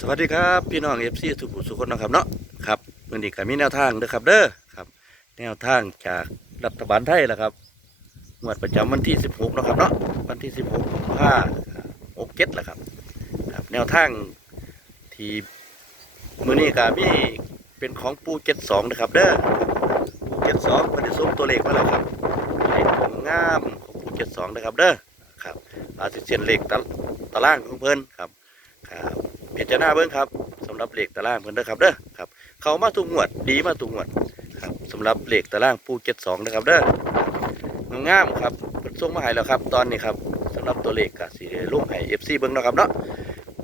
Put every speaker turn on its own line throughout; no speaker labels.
สวัสดีครับพี่น้องเอฟซีสุขุมสุคนนะครับเนาะครับมื่อนี้ก็มีแนวทางเด้อครับเด้อครับ แนวทางจากรัฐบาลไทยแหละครับงวดประจำวันที่ 16นะครับเนาะวันที่ 16กุมภาหกเจ็ดแหละครับครับ แนวทางที่มือนี้ก็มีเป็นของปูเจ็ดสองนะครับเด้อปูเจ็ดสองเพิ่นได้ส่งตัวเลขมาแล้วครับเลขของงามของปูเจ็ดสองนะครับเด้อครับอาจจะเส้นเลขตะตารางของเพิ่นครับ ครับพิจารณาเบิ่งครับสำหรับเหล็กตารางเพิ่นเด้อครับเด้อครับ เขามาทุกงวดดีมาทุกงวดครับสำหรับเหล็กตารางปูเจ็ดสองนะครับเด้องามครับเพิ่นส่งมาให้แล้วครับ ตอนนี้ครับสำหรับตัวเหลขก็สิได้ลงให้ FC เบิ่งนะครับเนาะ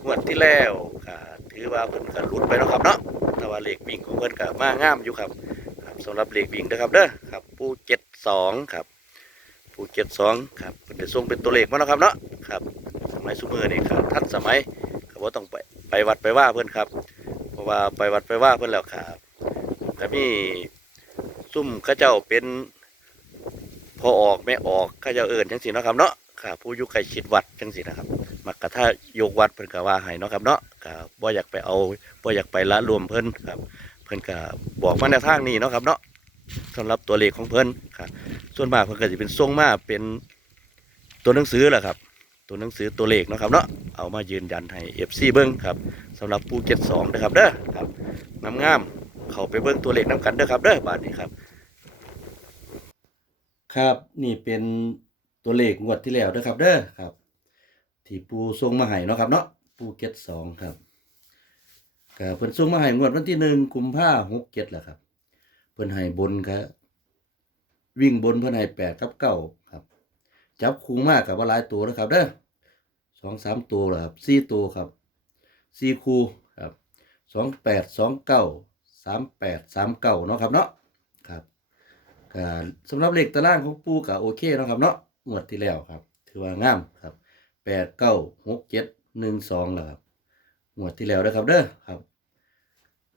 งวดที่แล้วก็ถือว่าเพิ่นก็หลุดไปเนาะครับเนาะแต่ว่าเหล็กวิ่งของเพิ่นก็มางามอยู่ครับครับสำหรับเหล็กวิ่งนะครับเด้อครับปูเจ็ดสองครับปูเจ็ดสองครับเพิ่นได้ส่งเป็นตัวเลขมาเนาะครับเนาะครับสมัยซุมือนี่ครับทันสมัยก็บ่ต้องไป ไปวัดไปว่าเพื่อนครับ เพราะว่าไปวัดไปว่าเพื่อนแล้วครับก็มีซุ่มข้าเจ้าเป็นพอออกไม่ออกข้าเจ้าเอิญจังสิเนาะครับเนาะครับผู้ยู่ใกล้ชิดวัดจังสินะครับมักกะถ้ายกวัดเพิ่อนก็ว่าให้เนาะครับเนาะก็บ่อยากไปเอาบ่อยากไปละรวมเพิ่อนครับ เพิ่อนก็บอกมาในทางนี้เนาะครับเนาะสำหรับตัวเลขของเพิ่อนครับส่วนมากเพิ่อนก็จะเป็นทรงมาเป็นตัวหนังสือแหละครับ ตัวหนังสือตัวเลขนะครับเนาะเอามายืนยันให้ FC เบิ้งครับสำหรับปูเก็ตสองนะครับเด้อครับงามเขาไปเบิ้งตัวเลขน้ำกันเด้อครับเด้อบาทนี้ครับ ครับนี่เป็นตัวเลขงวดที่แล้วเด้อครับเด้อครับ ที่ปูส่งมาให้เนาะครับเนาะปูเก็ตสองครับก็เพิ่นส่งมาให้งวดวันที่หนึ่งกุมภาหกเจ็ดแหละครับ เพิ่นให้บนครับวิ่งบนเพิ่นให้แปดกับเก้าครับ จับคูมากกับว่าหลายตัวนะครับเด้อ สองสามตัวเหรอครับสี่ตัวครับสี่คูครับสองแปดสองเก้าสามแปดสามเก้าเนาะครับเนาะครับก็สำหรับเลขตารางของปูก็โอเคเนาะครับเนาะงวดที่แล้วครับ ถือว่างามครับแปดเก้าหกเจ็ดหนึ่งสองแล้วครับงวดที่แล้วนะครับเด้อครับ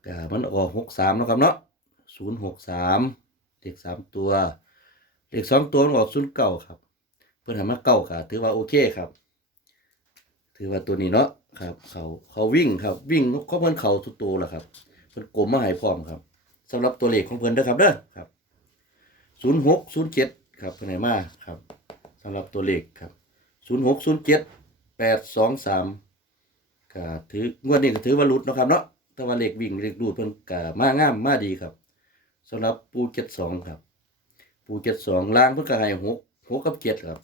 ก็มันออกหกสามเนาะครับเนาะศูนย์หกสามเลขสามตัวเลขสองตัวมันออกศูนย์เก้าครับ เพื่อนทำมาเก้าค่ะถือว่าโอเคครับ ถือว่าตัวนี้เนาะครับ เขาเขาวิ่งครับ วิ่งเขาเพิ่นเขาทุกตัวแหละครับเพิ่นกลมมาให้พร้อมครับสำหรับตัวเลขของเพิ่นเด้อครับเด้อครับศูนย์หกศูนย์เจ็ดครับเพิ่นให้มาครับสำหรับตัวเลขครับศูนย์หกศูนย์เจ็ดแปดสองสามก็ถืองวดนี้ก็ถือว่าลุดนะครับเนาะแต่ว่าเลขวิ่งเลขรูดเพิ่นก็มางามมาดีครับสำหรับปูเจ็ดสองครับ ปูเจ็ดสองล่างเพิ่นก็ให้หกหกกับเจ็ดครับ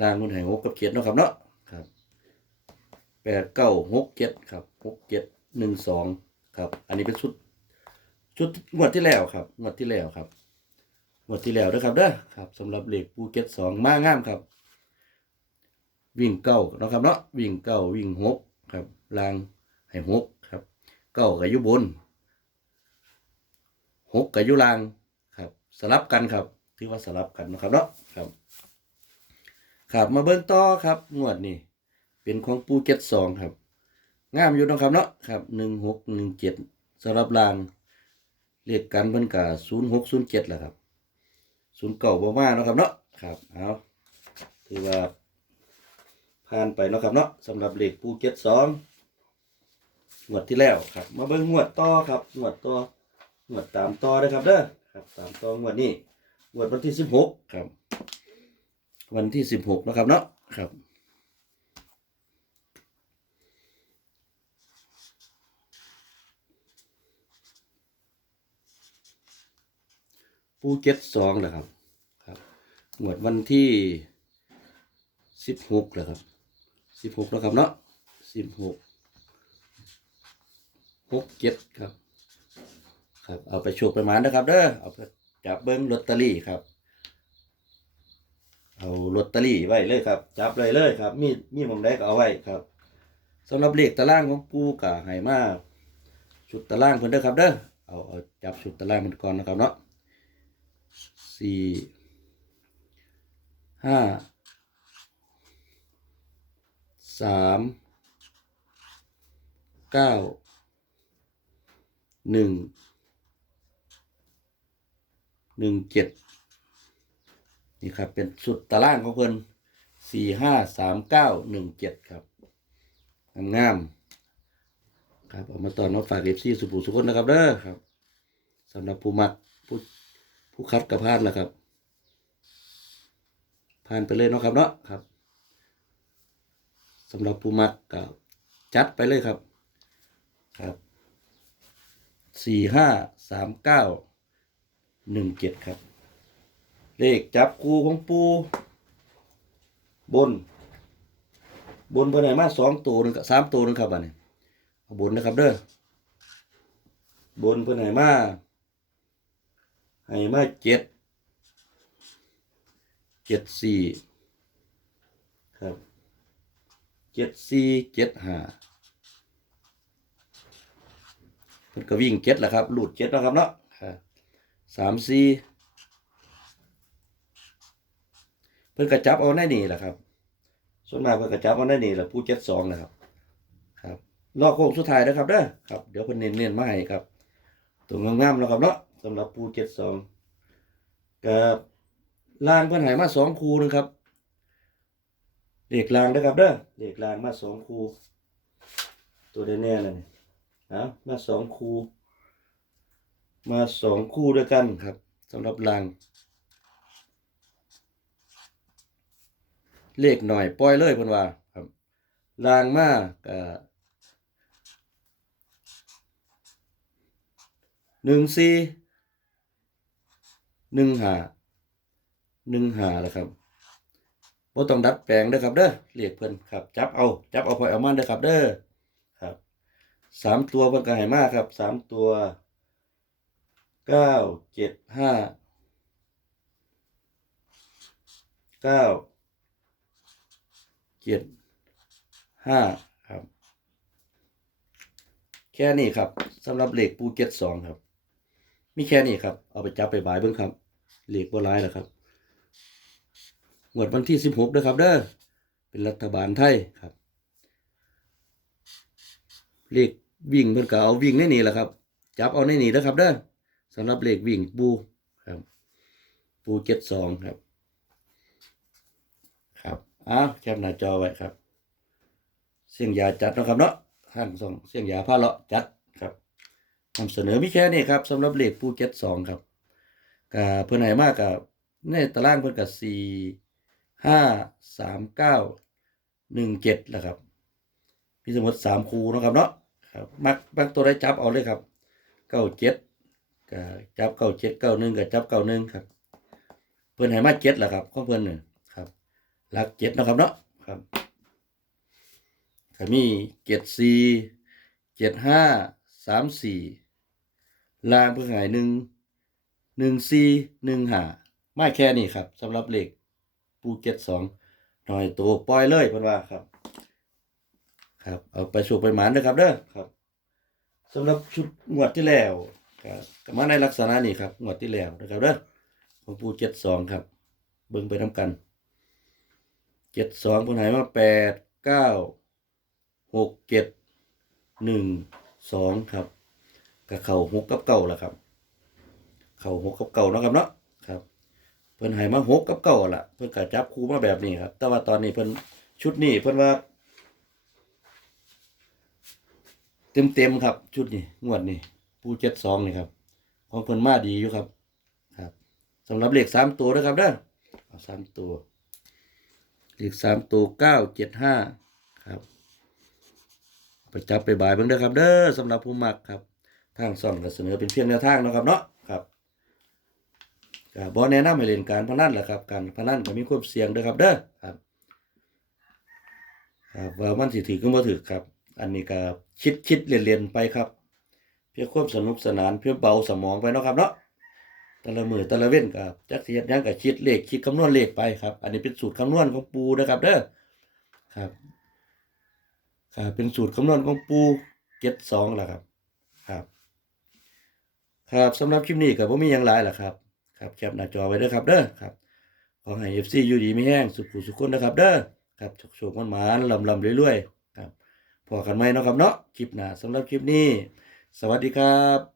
ล่างมันให้หกกับเจ็ดเนาะครับเนาะ แปดเก้าหกเจ็ดครับหกเจ็ดหนึ่งสองครับ อันนี้เป็นชุดชุดงวดที่แล้วครับงวดที่แล้วครับงวดที่แล้วนะครับเด้อครับสำหรับเลขปูเก็ตสองมางามครับ วิ่งเก้านะครับเนาะวิ่งเก้าวิ่งหกครับลางให้หกครับเก้ากับยุบนหกกับยุลางครับ สลับกันครับถือว่าสลับกันนะครับเนาะครับ ครับมาเบิ่งต่อครับงวดนี้ เป็นของปูเก็ตสองครับ งามอยู่นะครับเนาะครับหนึ่งหกหนึ่งเจ็ดสำหรับรางเรียกกันเพิ่นกะศูนย์หกศูนย์เจ็ดแหละครับศูนย์เก่าบ่มาเนาะครับเนาะครับเอาถือว่าผ่านไปเนาะครับเนาะสำหรับเลขปูเก็ตสองงวดที่แล้วครับ มาเบิ่งงวดต่อครับงวดต่องวดตามต่อเด้ครับเด้อครับตามต่องวดนี้งวดวันที่สิบหกครับ วันที่สิบหกนะครับเนาะครับ ปูเก็ตสองเหรอครับ ครับหมวดวันที่สิบหกเหรอครับสิบหกแล้วครับเนาะสิบหกหกเจ็ดครับ ครับ เอาไปโชว์ประมาณนะครับเด้อเอาไปจับเบิ้งลอตเตอรี่ครับ เอาลอตเตอรี่ไว้เลยครับ จับเลยเลยครับ มีมีมองได้ก็เอาไว้ครับสำหรับเลขตารางของปูกะให้มากชุดตารางเพิ่นเด้อครับเด้อเอาเอาจับชุดตารางมันก่อนนะครับเนาะ สี่ห้าสามเก้าหนึ่งหนึ่งเจ็ดนี่ครับ เป็นสุดตารางของเพิ่นสี่ห้าสามเก้าหนึ่งเจ็ดครับงามครับ เอามาตอนมาฝากเอฟซีสุภูสุคนนะครับเด้อครับสำหรับผู้มักผู้ ผู้คัดกับพานแหละครับผ่านไปเลยเนาะครับเนาะครับสำหรับผู้มักก็จัดไปเลยครับครับสี่ห้าสามเก้าหนึ่งเจ็ดครับ เลขจับคูของปู บน บนเพื่อนไหนมาสองตัวหนึงกับสามตัวหนึงครับอันนี้บนนะครับเด้อบนเพื่อนไหนมา ให้มาเจ็ดเจ็ดสี่ครับเจ็ดสี่เจ็ดห้าเพิ่นก็วิ่งเจ็ดแหละครับ หลุดเจ็ดแล้วครับเนาะครับสามสี่เพิ่นก็จับเอาได้นี่แหละครับ ส่วนมากเพิ่นก็จับเอาได้นี่แหละผู้เจ็ดสองนะครับ ครับรอโค้งสุดท้ายนะครับเด้อครับ เดี๋ยวเพิ่นเน้นๆมาให้ครับ ตัวงามๆแล้วครับเนาะ สำหรับผู้เจ็ดสองกับลางเพิ่นให้มาสองคูนึงครับเลขล่างนะครับเด้อเลขล่างมาสองคูตัวแน่ๆเลยนะมาสองคูมาสองคู่ด้วยกันครับสำหรับลางเลขหน่อยปล่อยเลยเพิ่นว่าครับลางมากก็หนึ่งสี่ หนึ่งหาหนึ่งหาแหละครับบ่ต้องดัดแปลงเด้อครับเด้อเรียกเพิ่นครับ จับเอา จับเอาพอเอามันเด้อครับ เด้อครับสามตัวเพิ่นก็ให้มากครับสามตัวเก้าเจ็ดห้าเก้าเจ็ดห้าครับ แค่นี้ครับสำหรับเหล็กปูเก็ตสองครับ มีแค่นี้ครับ เอาไปจับไปบายเบิ้งครับ เหล็กโบราณแหล้วครับงวดวันที่สิบหกนะครับเด้อเป็นรัฐบาลไทยครับเลขวิ่งเพิ่นก็เอาวิ่งในนี่แหละครับ จับเอาในนี่นะครับเด้อสำหรับเลขวิ่งปูครับ ปูเจ็ดสองครับ ครับอ้าวแคปหน้าจอไว้ครับ เสียงยาจัดนะครับเนาะท่านส่งเสียงยาผ้าเลาะจัดครับนำเสนอมีแค่นี้ครับสำหรับเลขภูเก็ตสองครับ กับเพื่อนไหนมากกับในตารางเพื่อนกับสี่ห้าสามเก้าหนึ่งเจ็ดแหละครับมีสมมติสามคูนะครับเนาะครับมักมักตัวได้จับเอาเลยครับเก้าเจ็ดกับจับเก้าเจ็ดเก้าหนึ่งกับจับเก้าหนึ่งครับ เพื่อนไหนมาเจ็ดแหละครับของเพื่อนเนี่ยครับหลักเจ็ดนะครับเนาะครับก็มีเจ็ดสี่เจ็ดห้าสามสี่ลางเพื่อหายหนึ่ง หนึ่งสี่หนึ่งหาไม่แค่นี้ครับสำหรับเหล็กปูเก็ตสองหน่อยตัวปล่อยเลยเพื่อนว่าครับ ครับ เอาไปสู่ไปหมานนะครับเด้อครับสำหรับชุดงวดที่แล้วก็ก็มาในลักษณะนี้ครับงวดที่แล้วนะครับเด้อของปูเจ็ดสองครับ เบิ่งไปทำกันเจ็ดสองคนไหนมาแปดเก้าหกเจ็ดหนึ่งสองครับกับเข่าหกกับเก่าและครับ เข่าหกกับเก่าเนาะครับเนาะครับ เพิ่นให้มาหกกับเก่าล่ะ เพิ่นกจับคู่มาแบบนี้ครับ แต่ว่าตอนนี้เพิ่นชุดนี้เพิ่นว่า เต็มเต็มๆครับ ชุดนี้งวดนี้ปูเจ็ดสองนี่ครับ ของเพิ่นมาดีอยู่ครับ ครับสำหรับเลขสามตัวนะครับเด้อเอาสามตัวอีกสามตัวเก้าเจ็ดห้าครับไปจับไปบายเบิ่งเด้อครับ เด้อสำหรับผู้มักครับทางซ่องก็เสนอเป็นเพียงแนวทางนะครับเนาะ ก็บ่แนะนำให้เล่นการพนันแหละครับการพนันก็มีความเสี่ยงเด้อครับ เด้อครับครับว่ามันสิถือก็บ่ถือครับ อันนี้ก็คิดคิดเรียนเรียนไปครับ เพื่อความสนุกสนานเพื่อเบาสมองไปเนาะครับเนาะแต่ละมือแต่ละเว้นกับจักสิเฮ็ดหยังกับคิดเลขคิดคำนวณเลขไปครับ อันนี้เป็นสูตรคำนวณของปูนะครับ เด้อครับครับเป็นสูตรคำนวณของปูเจ็ดสองแหละครับ ครับ ครับสำหรับคลิปนี้ก็บ่มีหยังหลายล่ะครับ ครับแคปหน้าจอไว้เด้อครับเด้อครับขอให้ FC อยู่ดีไม่แห้งสุขสุขคนนะครับเด้อครับโชคๆมันหมานลำลำเรื่อยๆครับพอกันไหมเนาะครับเนาะคลิปหน้าสำหรับคลิปนี้ สวัสดีครับ